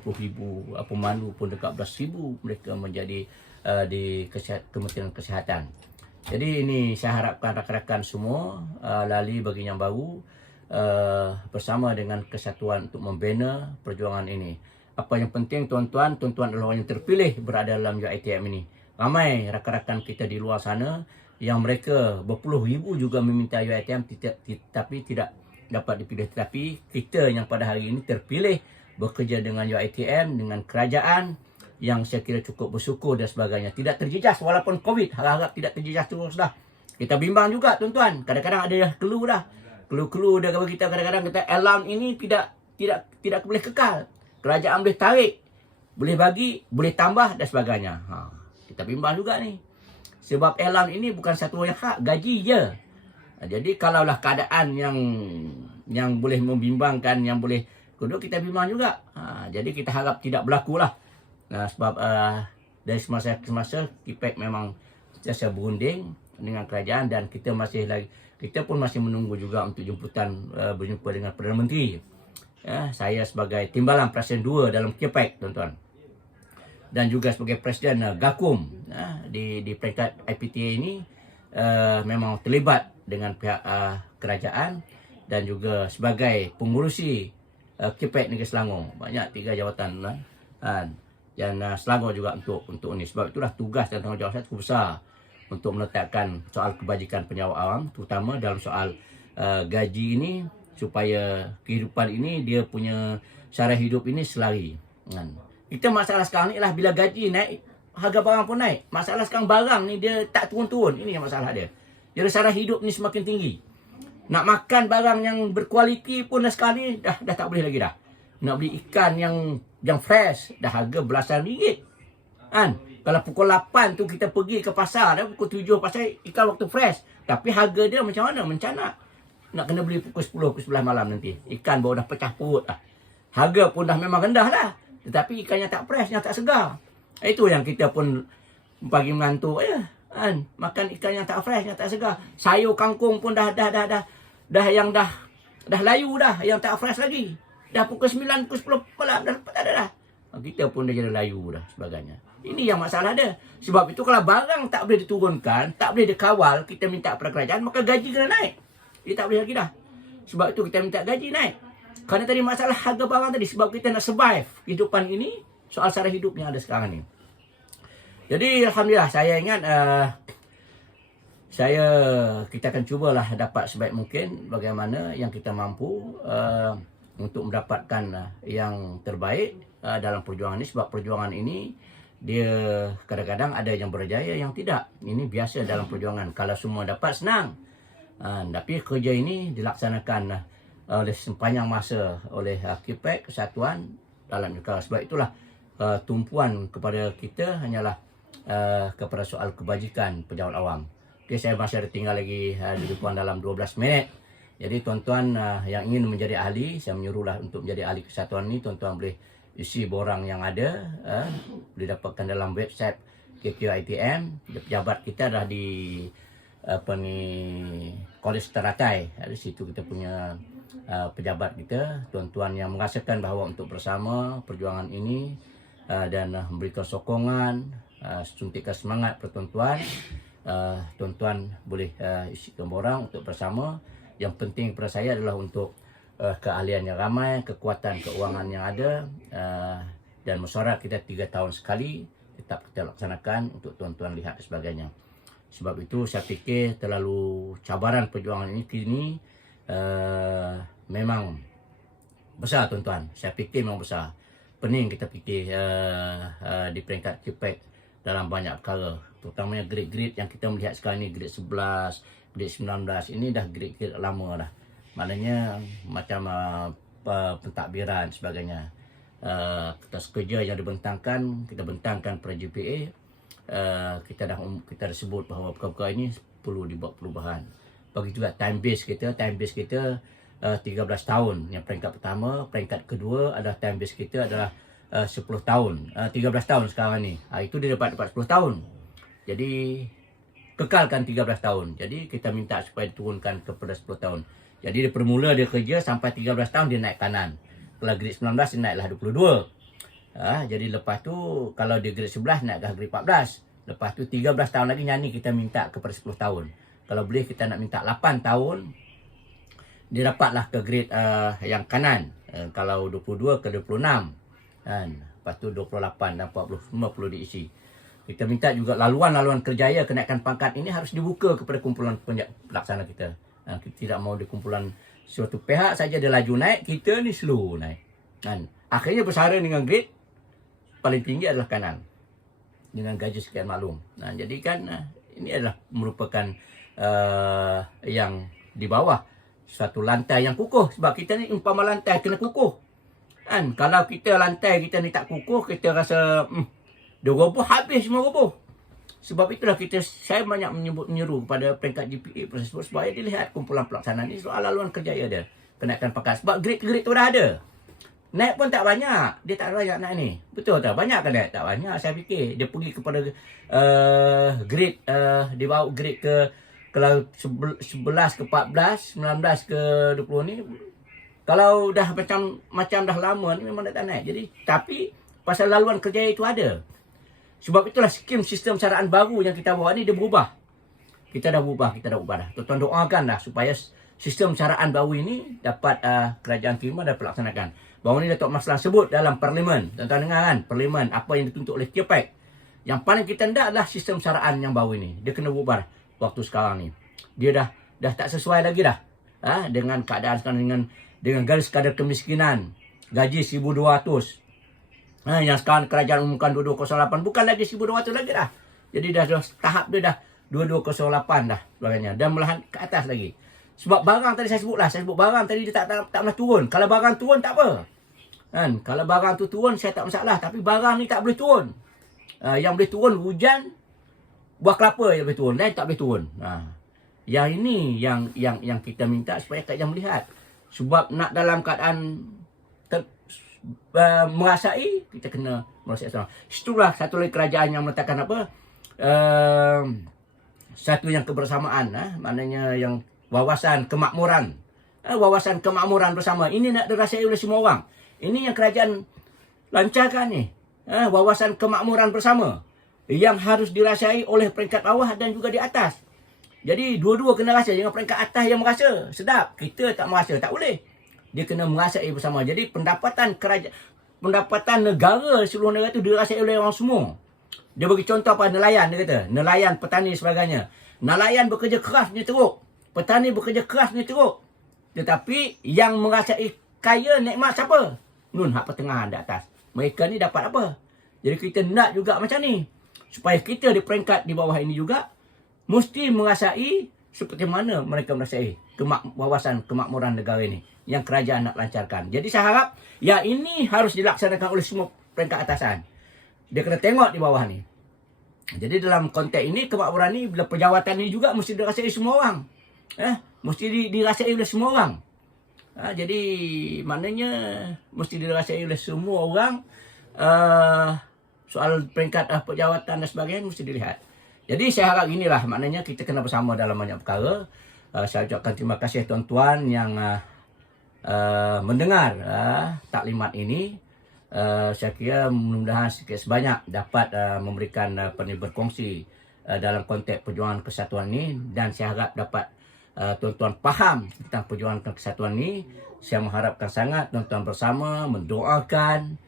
20,000 pemandu pun dekat 11,000 mereka menjadi di Kementerian Kesihatan. Jadi ini saya harapkan rakan-rakan semua lali bagi yang baru bersama dengan kesatuan untuk membina perjuangan ini. Apa yang penting tuan-tuan adalah orang yang terpilih berada dalam UiTM ini. Ramai rakan-rakan kita di luar sana yang mereka berpuluh ribu juga meminta UiTM tapi tidak dapat dipilih. Tetapi kita yang pada hari ini terpilih bekerja dengan UiTM, dengan kerajaan yang saya kira cukup bersyukur dan sebagainya. Tidak terjejas walaupun COVID, harap-harap tidak terjejas terus dah. Kita bimbang juga tuan-tuan. Kadang-kadang ada clue dah. Clue dah kalau kita kadang-kadang kata alarm ini tidak boleh kekal. Kerajaan boleh tarik, boleh bagi, boleh tambah dan sebagainya. Kita bimbang juga ni. Sebab alarm ini bukan satu yang hak, gaji je. Jadi kalaulah keadaan yang boleh membimbangkan, yang boleh kedua kita bimbang juga. Jadi kita harap tidak berlaku lah. Sebab dari semasa ke semasa KIPEC memang sentiasa berunding dengan kerajaan dan kita pun masih menunggu juga untuk jemputan berjumpa dengan Perdana Menteri. Saya sebagai timbalan Presiden 2 dalam KIPEC tuan-tuan. Dan juga sebagai Presiden Gakum di peringkat IPTA ini memang terlibat dengan pihak kerajaan dan juga sebagai pengurusi KIPEC Negeri Selangor. Banyak 3 jawatan dan Selangor juga untuk ini. Sebab itulah tugas dan tanggungjawab saya cukup besar untuk meletakkan soal kebajikan penyewa awam, terutama dalam soal gaji ini, supaya kehidupan ini dia punya cara hidup ini selari. Kita masalah sekarang ni lah bila gaji naik, harga barang pun naik. Masalah sekarang barang ni dia tak turun-turun. Ini yang masalah dia. Jadi cara hidup ni semakin tinggi. Nak makan barang yang berkualiti pun sekarang ni dah tak boleh lagi dah. Nak beli ikan yang fresh dah harga belasan ringgit. Kalau pukul 8 tu kita pergi ke pasar, dah pukul 7 pasar ikan waktu fresh. Tapi harga dia macam mana? Mencanak. Nak kena beli pukul 10, pukul 11 malam nanti. Ikan baru dah pecah perut dah. Harga pun dah memang rendah dah. Tetapi ikannya tak fresh, yang tak segar. Itu yang kita pun pagi mengantuk makan ikan yang tak fresh, yang tak segar. Sayur kangkung pun dah layu dah, yang tak fresh lagi. Dah pukul 9, pukul 10 malam dah tak ada dah. Kita pun dah jadi layu dah sebagainya. Ini yang masalah dia. Sebab itu kalau barang tak boleh diturunkan, tak boleh dikawal, kita minta kepada kerajaan, maka gaji kena naik. Dia tak boleh lagi dah. Sebab itu kita minta gaji naik. Kerana tadi masalah harga barang tadi, sebab kita nak survive kehidupan ini, soal cara hidup yang ada sekarang ni. Jadi alhamdulillah saya ingat kita akan cubalah dapat sebaik mungkin bagaimana yang kita mampu untuk mendapatkan yang terbaik dalam perjuangan ini. Sebab perjuangan ini dia kadang-kadang ada yang berjaya, yang tidak. Ini biasa dalam perjuangan. Kalau semua dapat senang. Tapi kerja ini dilaksanakan oleh sepanjang masa oleh KIPEC Kesatuan dalam negara. Sebab itulah tumpuan kepada kita hanyalah kepada soal kebajikan pejabat awam. Okay, saya masih ada tinggal lagi lebih kurang dalam 12 minit. Jadi tuan-tuan yang ingin menjadi ahli, saya menyuruhlah untuk menjadi ahli kesatuan ini. Tuan-tuan boleh isi borang yang ada, boleh dapatkan dalam website KQITM. Pejabat kita dah di Kolej Teratai. Di situ kita punya pejabat kita, tuan-tuan yang merasakan bahawa untuk bersama perjuangan ini dan memberikan sokongan, suntikan semangat pertuan-tuan. Tuan-tuan boleh isikan borang untuk bersama. Yang penting pada saya adalah untuk keahlian yang ramai, kekuatan keuangan yang ada, dan mesyuarat kita 3 tahun sekali tetap kita laksanakan untuk tuan-tuan lihat dan sebagainya. Sebab itu saya fikir terlalu cabaran perjuangan ini kini memang besar tuan-tuan. Saya fikir memang besar. Pening kita fikir di peringkat KIPEC dalam banyak perkara. Terutamanya grade-grade yang kita melihat sekarang ni, grade 11, grade 19, ini dah grade-grade lama dah. Maknanya macam pentadbiran sebagainya. Kertas kerja yang dibentangkan, kita bentangkan pada GPA. Kita dah sebut bahawa perkara-perkara ini perlu dibuat perubahan. Bagi juga time base kita 13 tahun. Yang peringkat pertama, peringkat kedua adalah time base kita adalah 10 tahun. 13 tahun sekarang ni. Itu dia dapat 10 tahun. Jadi kekalkan 13 tahun. Jadi kita minta supaya diturunkan kepada 10 tahun. Jadi dia permula dia kerja sampai 13 tahun dia naik kanan. Kalau grade 19 dia naiklah 22. Jadi lepas tu kalau dia grade 11 nak ke grade 14. Lepas tu 13 tahun lagi nyanyi kita minta kepada 10 tahun. Kalau boleh kita nak minta 8 tahun, dia dapatlah ke grade yang kanan. Kalau 22 ke 26. Kan? Lepas tu 28 dan 40 semua perlu diisi. Kita minta juga laluan kerjaya kenaikan pangkat ini harus dibuka kepada kumpulan pelaksana kita. Kita tidak mau di kumpulan suatu pihak saja dia laju naik, kita ni slow naik. Kan? Akhirnya bersara dengan grade paling tinggi adalah kanan dengan gaji sekian maklum. Jadi kan ini adalah merupakan yang di bawah suatu lantai yang kukuh. Sebab kita ni umpama lantai kena kukuh. Kan? Kalau kita lantai kita ni tak kukuh, kita rasa dia roboh, habis semua roboh. Sebab itulah saya banyak menyeru kepada peringkat GPA proses supaya dilihat kumpulan pelaksana ni soal laluan kerjaya dia. Kenaikan pangkat. Sebab grade-grade tu dah ada. Naik pun tak banyak. Dia tak banyak naik ni. Betul tak? Banyak kan naik? Tak banyak. Saya fikir dia pergi kepada grade, dia bawa grade ke kalau 11 ke 14, 19 ke 20 ni. Kalau dah macam dah lama ni memang dah tak naik. Jadi, tapi pasal laluan kerja itu ada. Sebab itulah sistem caraan baru yang kita bawa ni dia berubah. Kita dah berubah dah. Tuan-tuan doakan dah supaya sistem caraan baru ini dapat kerajaan terima dan pelaksanakan. Baru ni Datuk Maslan sebut dalam Parlimen. Tuan-tuan dengar kan? Parlimen, apa yang dituntut oleh KPAC. Yang paling kita hendak adalah sistem caraan yang baru ini. Dia kena berubah waktu sekarang ni. Dia dah tak sesuai lagi dah. Dengan keadaan sekarang, dengan garis kadar kemiskinan. Gaji 1,200. Yang sekarang kerajaan umumkan 2208. Bukan lagi 1,200 lagi dah. Jadi dah tahap dia dah 2208 dah sebagainya. Dan melahan ke atas lagi. Sebab barang tadi saya sebut barang tadi dia tak pernah turun. Kalau barang turun tak apa. Kan? Kalau barang tu turun saya tak masalah. Tapi barang ni tak boleh turun. Yang boleh turun hujan, buah kelapa yang boleh turun. Lain tak boleh turun. Yang ini yang kita minta supaya kerajaan melihat. Sebab nak dalam keadaan merasai, kita kena merasai seorang. Itulah satu lagi kerajaan yang meletakkan apa? Satu yang kebersamaan. Maknanya yang wawasan kemakmuran. Wawasan kemakmuran bersama. Ini nak dirasai oleh semua orang. Ini yang kerajaan lancarkan ni. Wawasan kemakmuran bersama. Yang harus dirasai oleh peringkat bawah dan juga di atas. Jadi dua-dua kena rasa. Jangan peringkat atas yang merasa. Sedap. Kita tak merasa. Tak boleh. Dia kena merasai bersama. Jadi pendapatan negara, seluruh negara itu dirasai oleh orang semua. Dia bagi contoh apa? Nelayan, dia kata. Nelayan, petani sebagainya. Nelayan bekerja keras punya teruk. Petani bekerja keras punya teruk. Tetapi yang merasai kaya nikmat siapa? Nun, hak pertengahan di atas. Mereka ni dapat apa? Jadi kita nak juga macam ni. Supaya kita di peringkat di bawah ini juga mesti merasai seperti mana mereka merasai wawasan kemakmuran negara ini yang kerajaan nak lancarkan. Jadi saya harap ya ini harus dilaksanakan oleh semua peringkat atasan. Dia kena tengok di bawah ni. Jadi dalam konteks ini kemakmuran ni bila pejawatan ni juga mesti dirasai semua orang. Mesti dirasai oleh semua orang. Jadi maknanya mesti dirasai oleh semua orang. Soal peringkat pejawatan dan sebagainya mesti dilihat. Jadi saya harap inilah maknanya kita kena bersama dalam banyak perkara. Saya ucapkan terima kasih tuan-tuan yang mendengar taklimat ini. Saya kira mudah-mudahan sedikit sebanyak dapat memberikan berkongsi dalam konteks perjuangan kesatuan ini. Dan saya harap dapat tuan-tuan faham tentang perjuangan kesatuan ini. Saya mengharapkan sangat tuan-tuan bersama mendoakan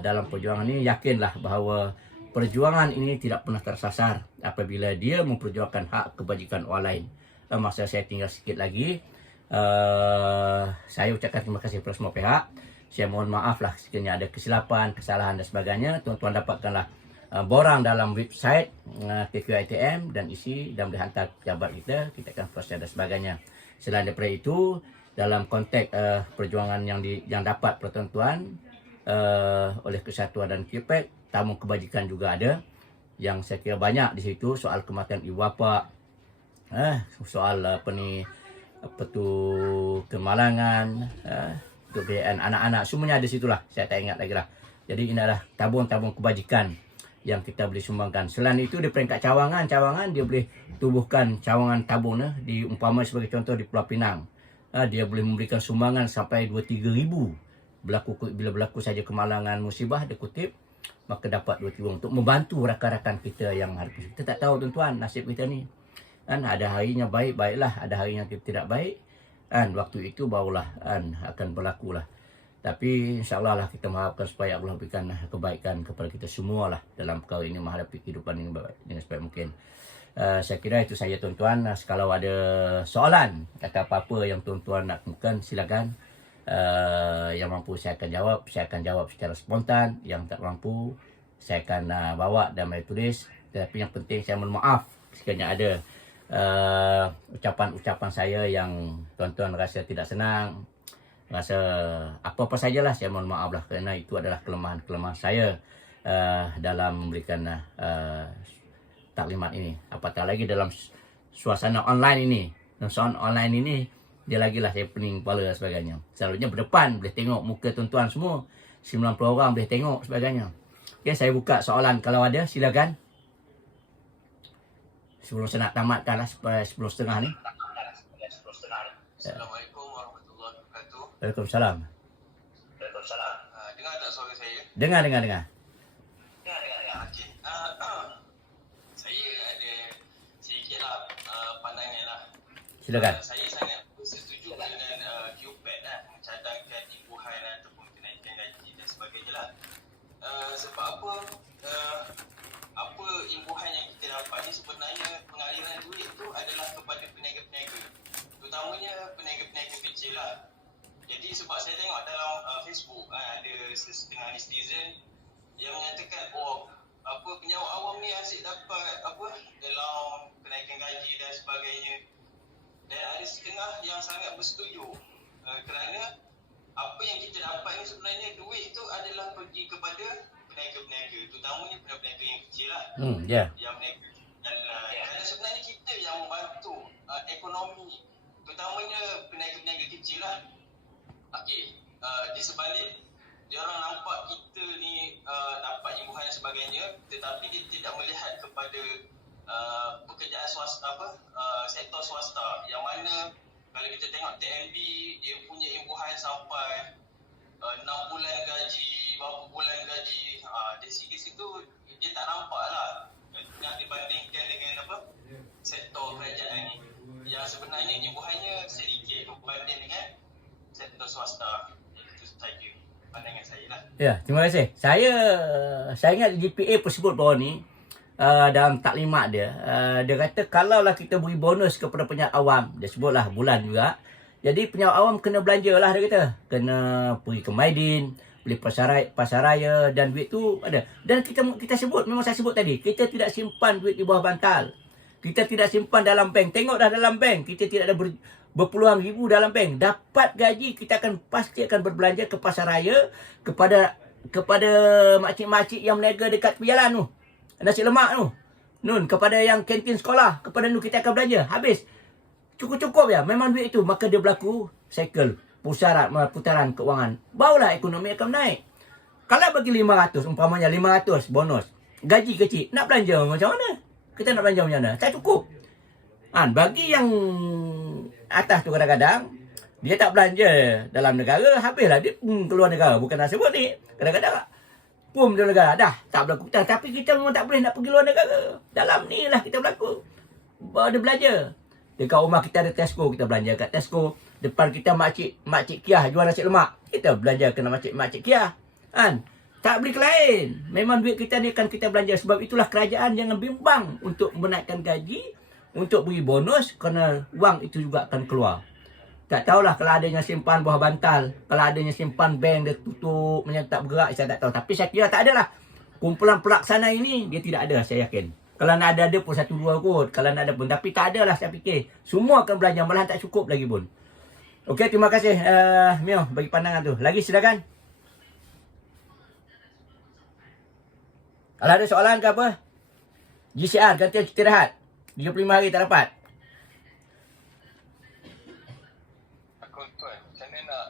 dalam perjuangan ini. Yakinlah bahawa perjuangan ini tidak pernah tersasar apabila dia memperjuangkan hak kebajikan orang lain. Masa saya tinggal sikit lagi. Saya ucapkan terima kasih kepada semua pihak. Saya mohon maaf lah sekiranya ada kesilapan, kesalahan dan sebagainya. Tuan-tuan dapatkanlah borang dalam website TQITM dan isi dan boleh hantar pejabat kita akan proses dan sebagainya. Selain daripada itu, dalam konteks perjuangan yang dapat pertuan-tuan oleh Kesatuan dan KPAC, tamu kebajikan juga ada yang saya kira banyak di situ. Soal kematian ibu bapa, soal kemalangan, kebudayaan anak-anak, semuanya ada situlah. Saya tak ingat lagi lah. Jadi ini adalah tabung-tabung kebajikan yang kita boleh sumbangkan. Selain itu di peringkat cawangan dia boleh tubuhkan cawangan tabung di umpama sebagai contoh di Pulau Pinang. Dia boleh memberikan sumbangan sampai 2-3 ribu bila berlaku saja kemalangan musibah, dia kutip, maka dapat 2 tiwang untuk membantu rakan-rakan kita yang hari ini. Kita tak tahu tuan-tuan nasib kita ni. Kan ada harinya baik, baiklah, ada harinya tidak baik. Kan waktu itu barulah akan berlaku lah. Tapi insyaAllah lah kita mengharapkan supaya Allah berikan kebaikan kepada kita semua lah dalam perkara ini, menghadapi kehidupan ini dengan sebaik mungkin. Saya kira itu saja tuan-tuan. Kalau ada soalan atau apa-apa yang tuan-tuan nak kemukakan, silakan. Yang mampu saya akan jawab secara spontan. Yang tak mampu saya akan bawa dan tulis. Tapi yang penting saya mohon maaf sekiranya ada ucapan-ucapan saya yang tuan-tuan rasa tidak senang, rasa apa-apa sajalah, saya mohon maaf lah, kerana itu adalah kelemahan saya dalam memberikan taklimat ini. Apatah lagi dalam suasana online ini. Suasana online ini dia lagi lah saya pening kepala dan sebagainya. Selalunya berdepan boleh tengok muka tuan-tuan semua, 90 orang boleh tengok sebagainya. Okay, saya buka soalan kalau ada, silakan. Sebelum saya nak tamatkan lah 10:30 ni. Assalamualaikum warahmatullahi wabarakatuh. Waalaikumsalam. Dengar tak suara saya? Dengar. Okey. Saya ada sedikit lah pandangan lah. Silakan. Saya sangat setuju dengan QPAD lah, mencadangkan imbuhan ataupun kenaikan gaji dan sebagainya lah. Sebab apa imbuhan yang kita dapat ni sebenarnya pengaliran duit tu adalah kepada peniaga-peniaga, terutamanya peniaga-peniaga kecil lah. Jadi sebab saya tengok dalam Facebook ada setengah netizen yang menyatakan penjawat awam ni asyik dapat dalam kenaikan gaji dan sebagainya, dan ada setengah yang sangat bersetuju kerana apa yang kita dapat ni sebenarnya duit tu adalah pergi kepada peniaga-peniaga, terutamanya peniaga yang kecil lah. Yang peniaga kerana sebenarnya kita yang membantu ekonomi, terutamanya peniaga-peniaga kecil lah. Okey, di sebalik dia orang nampak kita ni dapat imbuhan dan sebagainya, tetapi dia tidak melihat kepada pekerjaan swasta, sektor swasta, yang mana kalau kita tengok TNB, dia punya imbuhan sampai 6 bulan gaji, berapa bulan gaji. Dari segi situ dia tak nampak lah nak dibandingkan dengan sektor kerajaan ni, yang sebenarnya imbuhannya sedikit berbanding dengan sektor swasta. Itu saja pandangan saya lah. Ya, terima kasih. Saya ingat GPA pun sebut bawah ni dalam taklimat dia. Dia kata kalaulah kita beri bonus kepada penyiar awam, dia sebutlah bulan juga. Jadi penyiar awam kena belanja lah, dia kata. Kena pergi ke Maidin, beli pasar raya, dan duit tu ada. Dan kita sebut, memang saya sebut tadi, kita tidak simpan duit di bawah bantal. Kita tidak simpan dalam bank. Tengok dah dalam bank, kita tidak ada berpuluhan ribu dalam bank. Dapat gaji, kita pasti akan berbelanja ke pasar raya, kepada makcik-makcik yang berniaga dekat tepi jalan tu, nasi lemak tu, kepada yang kantin sekolah, kepada kita akan belanja. Habis cukup-cukup ya, memang duit itu, maka dia berlaku cycle, putaran keuangan, barulah ekonomi akan naik. Kalau bagi 500, umpamanya 500 bonus, gaji kecil, nak belanja macam mana? Kita nak belanja macam mana? Tak cukup. Bagi yang atas tu kadang-kadang dia tak belanja dalam negara, habislah dia keluar negara. Bukan nak sebut ni, kadang-kadang dalam negara dah tak berlaku. Tapi kita memang tak boleh nak pergi luar negara. Dalam ni lah kita berlaku. Dia belanja. Dekat rumah kita ada Tesco, kita belanja kat Tesco. Depan kita makcik Kiah jual nasi lemak, kita belanja kena makcik Kiah. Tak beli ke lain. Memang duit kita ni akan kita belanja. Sebab itulah kerajaan jangan bimbang untuk menaikkan gaji, untuk beri bonus, kerana wang itu juga akan keluar. Tak tahulah kalau adanya simpan bawah bantal, kalau adanya simpan bank dia tutup, tak bergerak, saya tak tahu. Tapi saya kira tak adalah. Kumpulan pelaksana ini dia tidak ada, saya yakin. Kalau nak ada pun 1-2 kot, kalau nak ada pun. Tapi tak adalah, saya fikir. Semua akan belanja, malah tak cukup lagi pun. Okey, terima kasih Mio bagi pandangan tu. Lagi silakan. Kalau ada soalan ke apa? GCR, gantian cuti rehat. 35 hari tak dapat. Tuan, macam mana nak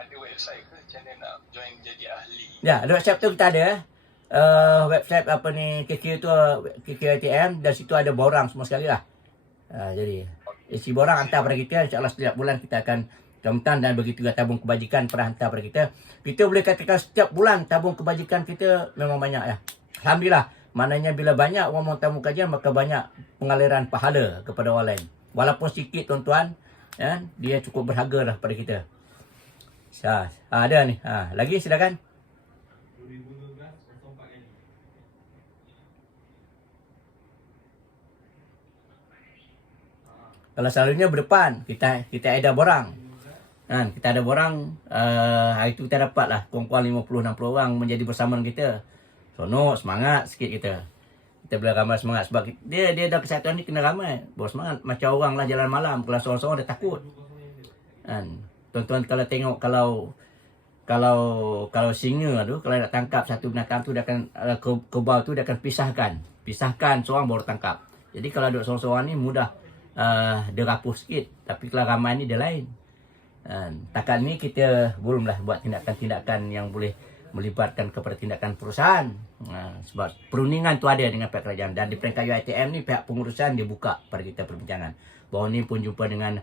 ada website ke? Macam mana nak join jadi ahli? Ya, ada website tu kita ada. Website apa ni, KQ tu, KQ ATM, dan situ ada borang semua sekali lah. Jadi isi borang hantar pada kita, insyaAllah setiap bulan kita akan Kementerian dan begitu juga tabung kebajikan pernah hantar pada kita. Kita boleh katakan setiap bulan tabung kebajikan kita memang banyak ya. Alhamdulillah. Maknanya bila banyak orang mau tabung kajian, maka banyak pengaliran pahala kepada orang lain. Walaupun sikit tuan-tuan, ya, dia cukup berharga lah pada kita. Ada ni. Lagi silakan. Kalau selalunya berdepan, kita ada borang. Kita ada borang, hari tu kita dapat lah kurang-kurang 50-60 orang menjadi bersama kita. Seronok, semangat sikit kita. Kita boleh ramai semangat sebab dia dah kesatuan ni kena ramai. Bawa semangat. Macam orang lah jalan malam, kalau seorang-seorang dia takut. Tuan-tuan kalau tengok, kalau singa tu, kalau nak tangkap satu binatang tu, dia akan kebau tu dia akan pisahkan seorang baru tangkap. Jadi kalau duduk seorang-seorang ni mudah dia rapuh sikit. Tapi kalau ramai ni dia lain. Takat ni kita belumlah buat tindakan-tindakan yang boleh melibatkan kepada tindakan perusahaan. Sebab perundingan tu ada dengan pihak kerajaan. Dan di peringkat UiTM ni pihak pengurusan dia buka pada kita perbincangan. Bahawa ni pun jumpa dengan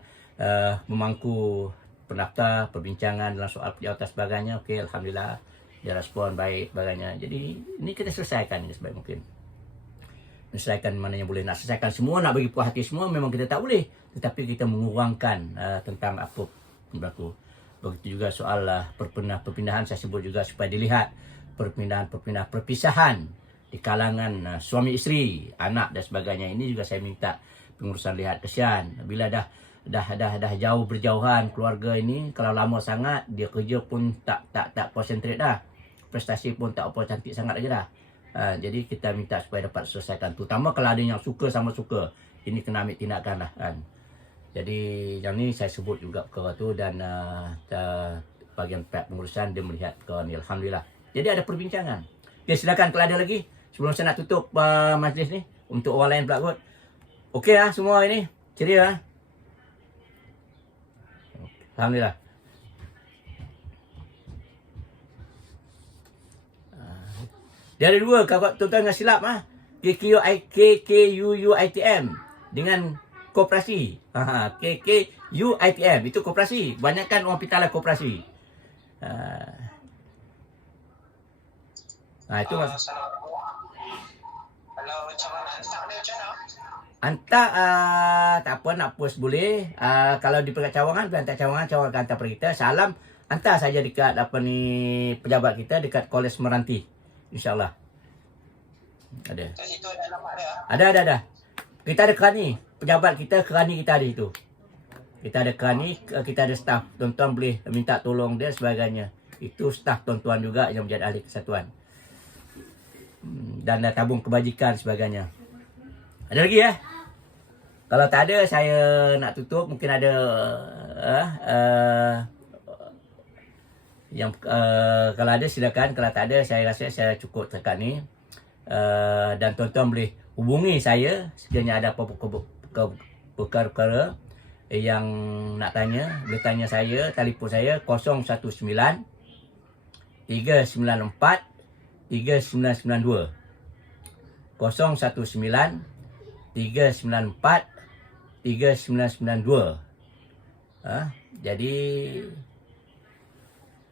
memangku pendaftar, perbincangan dalam soal penjawatan sebagainya. Okey, Alhamdulillah. Dia respon baik sebagainya. Jadi ini kita selesaikan ini sebaik mungkin. Selesaikan mana yang boleh. Nak selesaikan semua, nak bagi puas hati semua memang kita tak boleh. Tetapi kita mengurangkan tentang apa yang berlaku. Begitu juga soal perpindahan saya sebut juga supaya dilihat perpisahan di kalangan suami isteri, anak dan sebagainya. Ini juga saya minta pengurusan lihat kesian. Bila dah jauh berjauhan keluarga ini, kalau lama sangat dia kerja pun tak concentrate dah. Prestasi pun tak apa cantik sangat lagi dah. Jadi kita minta supaya dapat selesaikan. Terutama kalau ada yang suka sama suka. Ini kena ambil tindakan lah kan. Jadi yang ni saya sebut juga perkara tu dan bahagian pihak pengurusan dia melihat perkara ni. Alhamdulillah. Jadi ada perbincangan. Okay, silakan kalau ada lagi. Sebelum saya nak tutup majlis ni. Untuk orang lain pula kot. Okey lah semua ini. Ceria lah. Alhamdulillah. Dia ada dua, kalau tuan-tuan jangan silap KKUITM dengan koperasi. KKUITM itu koperasi. Banyakkan orang Pitala koperasi. Itu kalau macam mana hantar dia macam mana? Hantar tak apa nak post boleh. Kalau di peringkat cawangan, hantar cawangan akan hantar pada kita. Salam hantar saja dekat pejabat kita dekat Kolej Meranti. InsyaAllah. Ada. Situ ada alamat dia. Ada. Kita ada kerani. Pejabat kita, kerani kita ada situ. Kita ada kerani, kita ada staff. Tuan-tuan boleh minta tolong dia sebagainya. Itu staff tuan-tuan juga yang menjadi ahli kesatuan. Dan tabung kebajikan sebagainya. Ada lagi ya? Kalau tak ada, saya nak tutup. Mungkin ada yang kalau ada silakan. Kalau tak ada, saya rasa saya cukup dekat ni. Dan tuan-tuan boleh hubungi saya sekiranya ada apa-apa perkara-perkara yang nak tanya. Boleh tanya saya, telefon saya 019 394 3992 019 394 3992. Jadi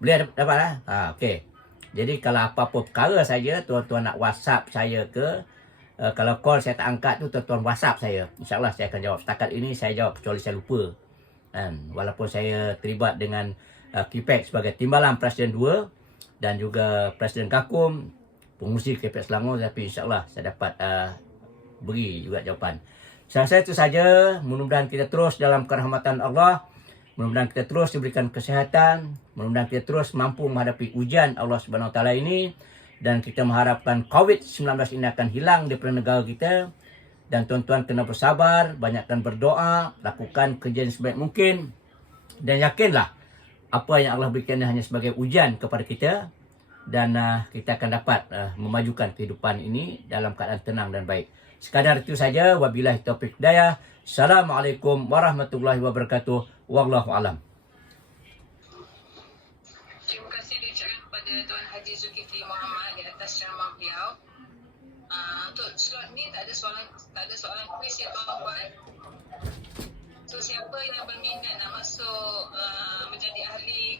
boleh dapat lah. Okey. Jadi kalau apa-apa perkara saja tuan-tuan nak WhatsApp saya ke, kalau call saya tak angkat tu tuan-tuan WhatsApp saya. InsyaAllah saya akan jawab. Setakat ini saya jawab kecuali saya lupa. Walaupun saya terlibat dengan KPAC sebagai Timbalan Presiden 2 dan juga Presiden Kakum, pengurusi KPAC Selangor, tapi insyaAllah saya dapat beri juga jawapan. Saya rasa itu saja. Mudah-mudahan kita terus dalam kerahmatan Allah. Mudah-mudahan kita terus diberikan kesihatan. Mudah-mudahan kita terus mampu menghadapi ujian Allah Subhanahu Wa Taala ini. Dan kita mengharapkan COVID-19 ini akan hilang daripada negara kita. Dan tuan-tuan kena bersabar, banyakkan berdoa, lakukan kerja yang sebaik mungkin. Dan yakinlah apa yang Allah berikan hanya sebagai ujian kepada kita. Dan kita akan dapat memajukan kehidupan ini dalam keadaan tenang dan baik. Sekadar itu saja. Wabillahi taufiq hidayah. Assalamualaikum warahmatullahi wabarakatuh. Wallahu alam. Terima kasih diucapkan kepada Tuan Haji Zulkifli Muhammad di atas ceramah beliau. Untuk slot ni tak ada soalan kuis ya tuan-tuan. So siapa yang berminat nak masuk menjadi ahli